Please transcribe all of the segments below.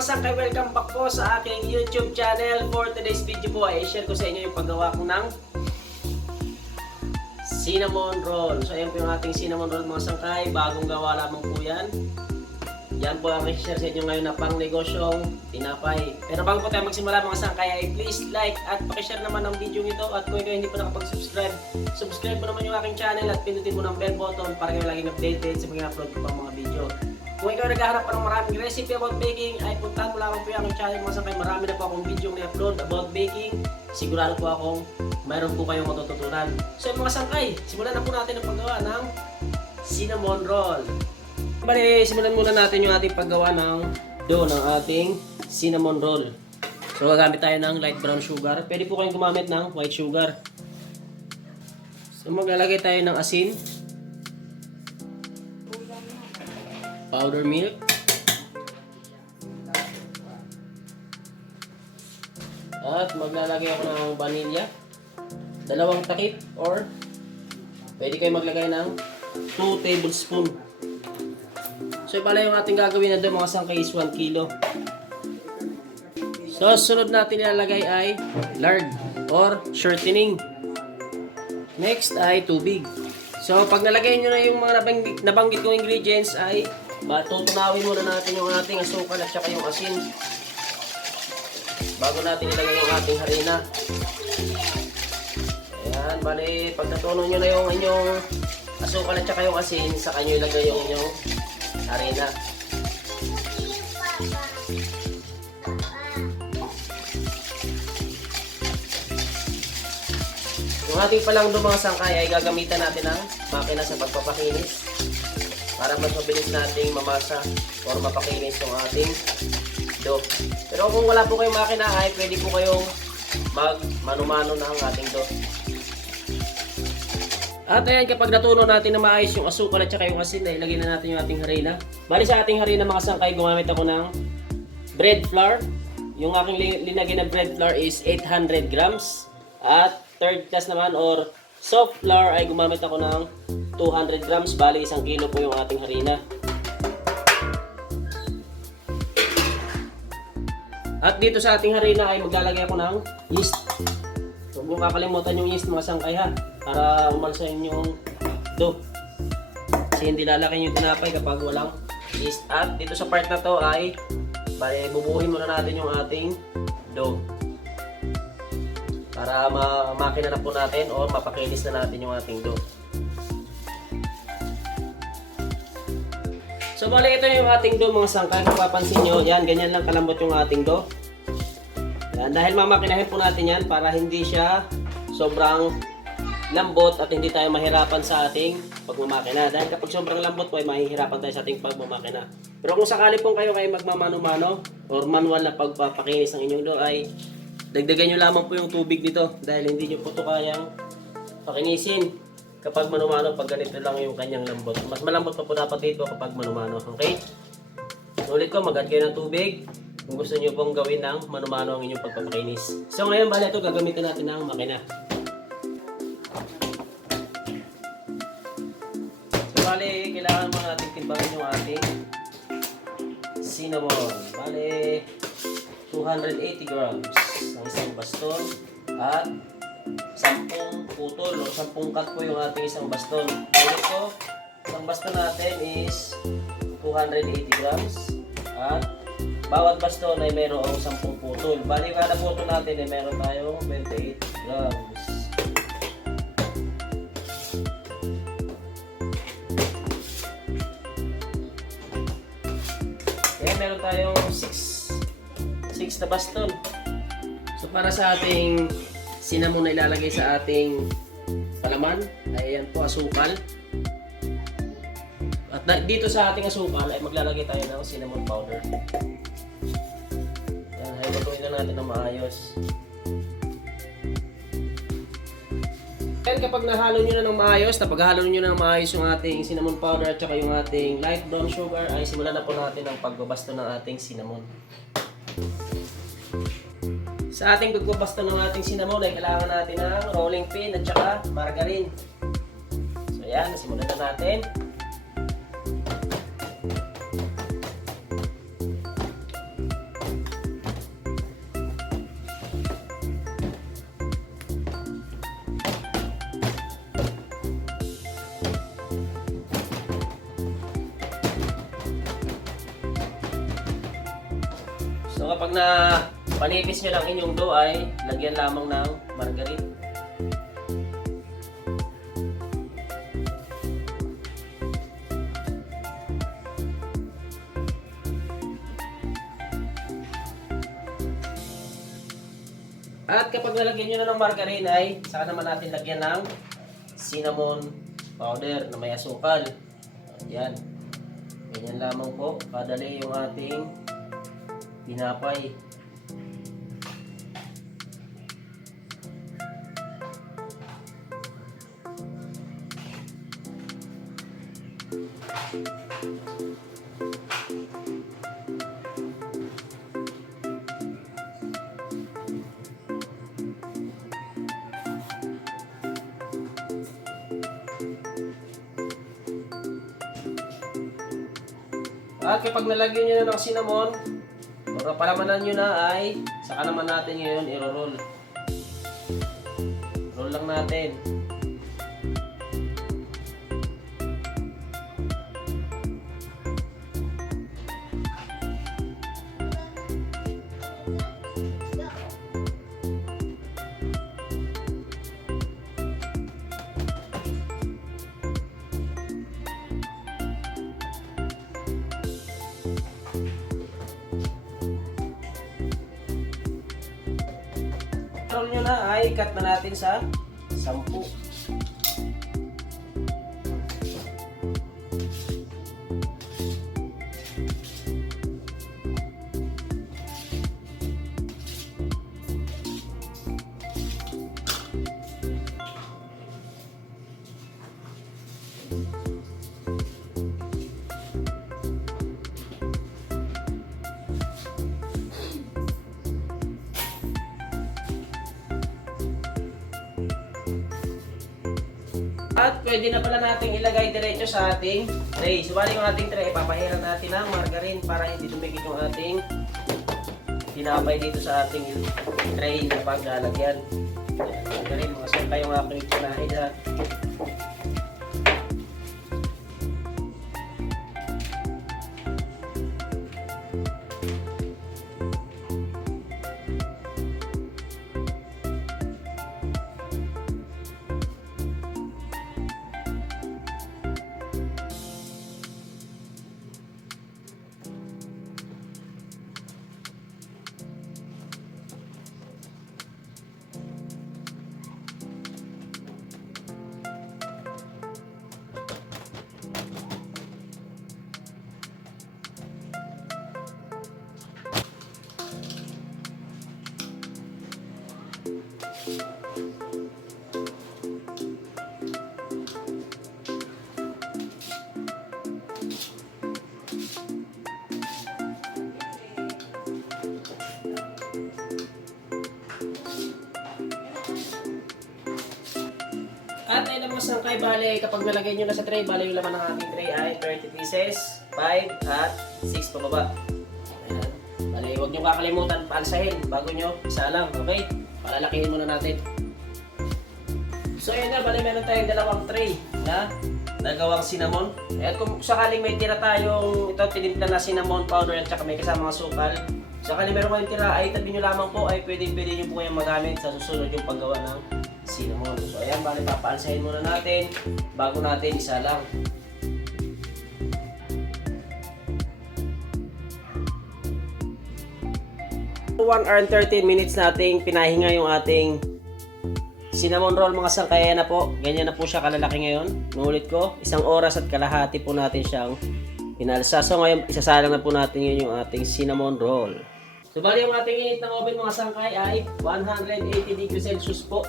mga sangkay, welcome back po sa aking YouTube channel. For today's video po ay share ko sa inyo yung paggawa ko ng cinnamon roll. So ayan po yung ating cinnamon roll mga sangkay, bagong gawa lamang po yan. Yan po ang i-share sa inyo ngayon na pang negosyong tinapay. Pero bago po tayo magsimula mga sangkay ay please like at pakishare naman ang video nito. At kung kayo hindi po nakapag-subscribe, subscribe po naman yung aking channel at pindutin mo ng bell button para kayo laging updated sa mga upload ko pang mga video. Kung ikaw naghahanap pa ng maraming recipe about baking, ay puntahan mo lamang po yung aking channel mga sangkay. Marami na po akong video na upload about baking. Sigurado po akong mayroon po kayong matututunan. So mga sangkay, simulan na po natin ang paggawa ng cinnamon roll. Bali, simulan muna natin yung ating paggawa ng dough ng ating cinnamon roll. So gagamit tayo ng light brown sugar. Pwede po kayong gumamit ng white sugar. So maglalagay tayo ng asin, powder milk, at maglalagay ako ng vanilla, dalawang takip, or pwede kayo maglagay ng 2 tablespoon. So pala yung ating gagawin na doon mga sangkay is 1 kilo. So sunod natin ilalagay ay lard or shortening. Next ay tubig. So pag nalagay nyo na yung mga nabanggit kong ingredients ay tutunawin muna natin yung ating asukal at saka yung asin bago natin ilagay yung ating harina. Ayan, bali pag natunaw nyo na yung inyong asukal at saka yung asin, saka nyo ilagay yung inyong harina. Yung ating palang mga sangkay ay gagamitan natin ng makina sa pagpapakinis para mas mabilis nating mamasa or mapakinis yung ating dough. Pero kung wala po kayong makina ay pwede po kayong mag-mano-mano na ang ating dough. At ayan, kapag natunaw natin na maayos yung asukal at saka yung asin, ay ilagay na natin yung ating harina. Bali sa ating harina mga sangkay, gumamit ako ng bread flour. Yung aking linagay na bread flour is 800 grams. At third class naman or soft flour ay gumamit ako ng 200 grams. Bali 1 kilo po yung ating harina. At dito sa ating harina ay maglalagay ako ng yeast. Huwag mong kakalimutan yung yeast mga sangkay ha, para umalsa yung dough. Kasi hindi lalaki yung tinapay kapag walang yeast. At dito sa part na to ay bubuhin muna natin yung ating dough para makina na po natin o mapakinis na natin yung ating dough. So bali ito yung ating dough mga sangkay. Kung papansin nyo, yan, ganyan lang kalambot yung ating dough. Yan, dahil mamakinahin po natin yan para hindi siya sobrang lambot at hindi tayo mahirapan sa ating pagmamakina. Dahil kapag sobrang lambot po ay mahihirapan tayo sa ating pagmamakina. Pero kung sakali pong kayo magmamano-mano or manual na pagpapakinis ng inyong dough ay dagdagan nyo lamang po yung tubig dito dahil hindi nyo po ito kayang pakinisin kapag mano-mano pag ganito lang yung kanyang lambot. Mas malambot pa po dapat dito kapag mano-mano. Okay? Ulit ko, mag-add kayo ng tubig kung gusto nyo pong gawin ng mano-mano ang inyong pagpapakinis. So ngayon, bali ito, gagamitin natin ng makina. So bali, kailangan mo natin timbangin yung ating cinnamon. Bali, 280 grams ng isang baston at 10 putol o 10 cut po yung ating isang baston. Ngayon po, isang baston natin is 280 grams at bawat baston ay mayroong 10 putol. Bali, kada putol natin ay meron tayong 28 grams. Kaya meron tayong 6 na baston. So para sa ating cinnamon na ilalagay sa ating palaman ay ayan po, asukal. At dito sa ating asukal ay maglalagay tayo ng cinnamon powder. Yan, haluin na natin ng maayos. Yan, kapag nahalo nyo na ng maayos, napaghalo nyo na ng maayos yung ating cinnamon powder at saka yung ating light brown sugar, ay simulan na po natin ang pagbabasto ng ating cinnamon. Sa ating pagbabasto ng ating cinnamon ay kailangan natin ng rolling pin at saka margarine. So yan, nasimulan na natin. kapag na panipis nyo lang inyong dough ay lagyan lamang ng margarine. At kapag nalagyan nyo na ng margarine ay saka naman natin lagyan ng cinnamon powder na may asukal. Yan. Ganyan lamang po. Kadali yung ating tinapay. At kapag nalagyan nyo na ng cinnamon, pagka palamanan nyo na ay saka naman natin ngayon i-roll. Roll lang natin. Roll nyo na ay cut na natin sa 10. At pwede na pala nating ilagay diretso sa ating tray. Subali yung ating tray, ipapahiran natin ng margarine para hindi dumikit yung ating tinapay dito sa ating tray na paglalagyan. Margarine, mga sangkay yung aking pinahin ha. At ayun ang mga sangkay, bale kapag nalagay nyo na sa tray, bale yung laman ng ating tray ay 30 pieces, 5 at 6 pababa. Ayan. Bale huwag nyo kakalimutan paansahin bago nyo isa lang, okay? Palalakihin muna natin. So ayun na, bale meron tayong dalawang tray na nagawang cinnamon. At kung sakaling may tira tayong ito, tinimpla na cinnamon powder at saka may kasamang asukal, sakaling meron kayong tira ay tabi nyo lamang po ay pwede nyo po kayong magamit sa susunod yung paggawa ng cinnamon. So ayan, bali papaansahin muna natin bago natin isa lang. So 1 hour and 13 minutes nating pinahinga yung ating cinnamon roll mga sangkaya na po. Ganyan na po siya kalalaki ngayon. Nulit ko, 1 oras at kalahati po natin siyang inalsa. So ngayon, isasalang na po natin yun yung ating cinnamon roll. So bali yung ating init ng oven mga sangkay ay 180 degrees Celsius po.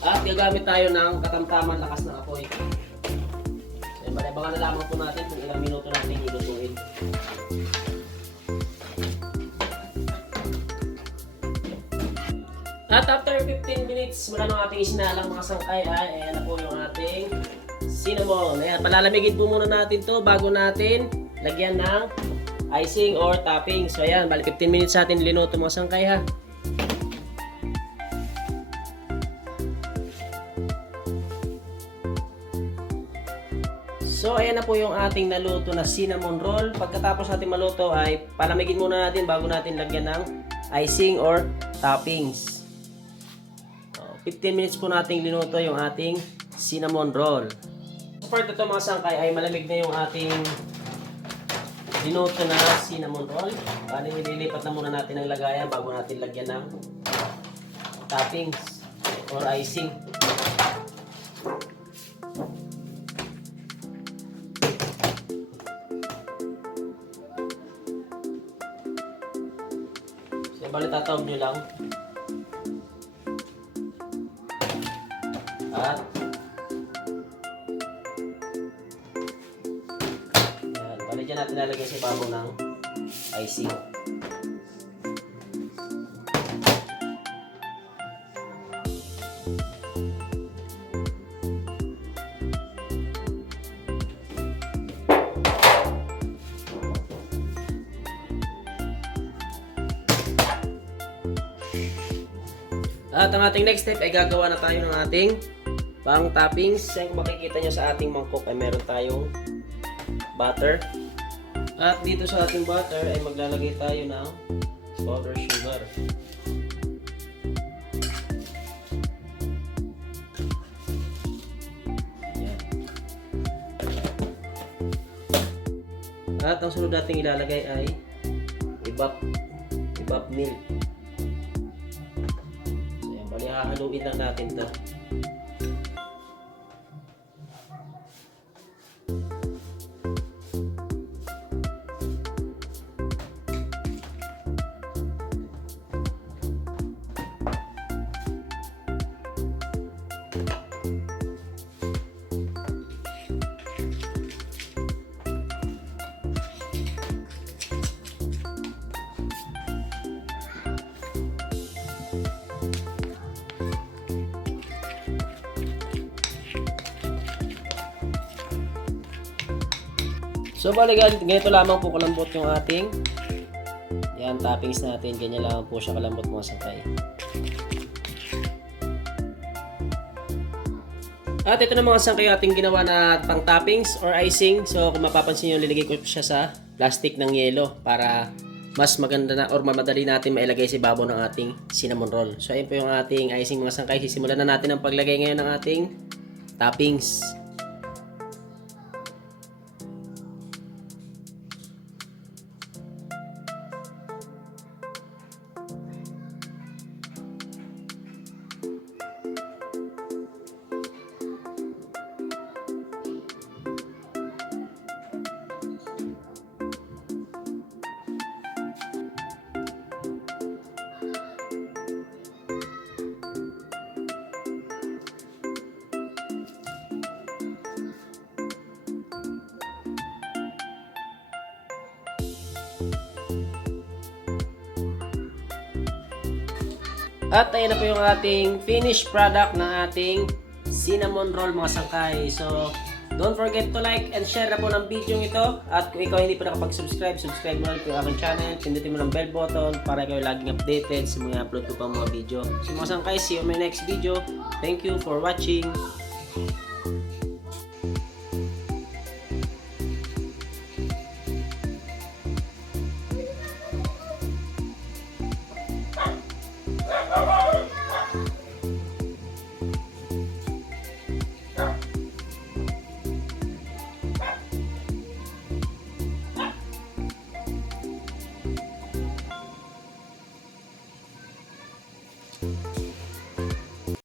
At gagamit tayo ng katamtaman lakas ng apoy. So bali-abangan na lamang po natin kung ilang minuto natin ilutuin. At after 15 minutes mula nung ating isinalang mga sangkay ay ayan na po yung ating cinnamon. Ayan, palalamigin po muna natin to bago natin lagyan ng icing or topping. So ayan, bali 15 minutes natin linuto mga sangkay ha. So, ayan na po yung ating naluto na cinnamon roll. Pagkatapos natin maluto ay palamigin muna natin bago natin lagyan ng icing or toppings. 15 minutes po nating linuto yung ating cinnamon roll. For ito mga sangkay ay malamig na yung ating linuto na cinnamon roll. Bali, nililipat na muna natin ang lagayan bago natin lagyan ng toppings or icing. Bali, tatawag nyo lang. At yan, bali dyan natin lalagay sa ibabaw ng icing. At ang ating next step ay gagawa na tayo ng ating pang toppings. Yan, kung makikita nyo sa ating mangkok ay meron tayong butter. At dito sa ating butter ay maglalagay tayo ng powdered sugar. Yan. At ang sunod nating ilalagay ay evap milk. Hahaluin lang natin ito. So bali ganito lamang po kalambot yung ating yan toppings natin. Ganyan lang po siya kalambot mga sangkay. At ito na mga sangkay ating ginawa na pang toppings or icing. So kung mapapansin nyo, liligay ko siya sa plastic ng yelo para mas maganda na or mamadali natin mailagay sa ibabaw ng ating cinnamon roll. So ayun po yung ating icing mga sangkay. Sisimulan na natin ang paglagay ngayon ng ating toppings. At ayan na po yung ating finished product ng ating cinnamon roll mga sangkay. So, don't forget to like and share na po ng video ito. At kung ikaw hindi pa nakapag-subscribe, subscribe mo lang po yung aking channel. Pindutin mo ng bell button para kayo laging updated sa mga upload ko pang mga video. So mga sangkay, see you on my next video. Thank you for watching.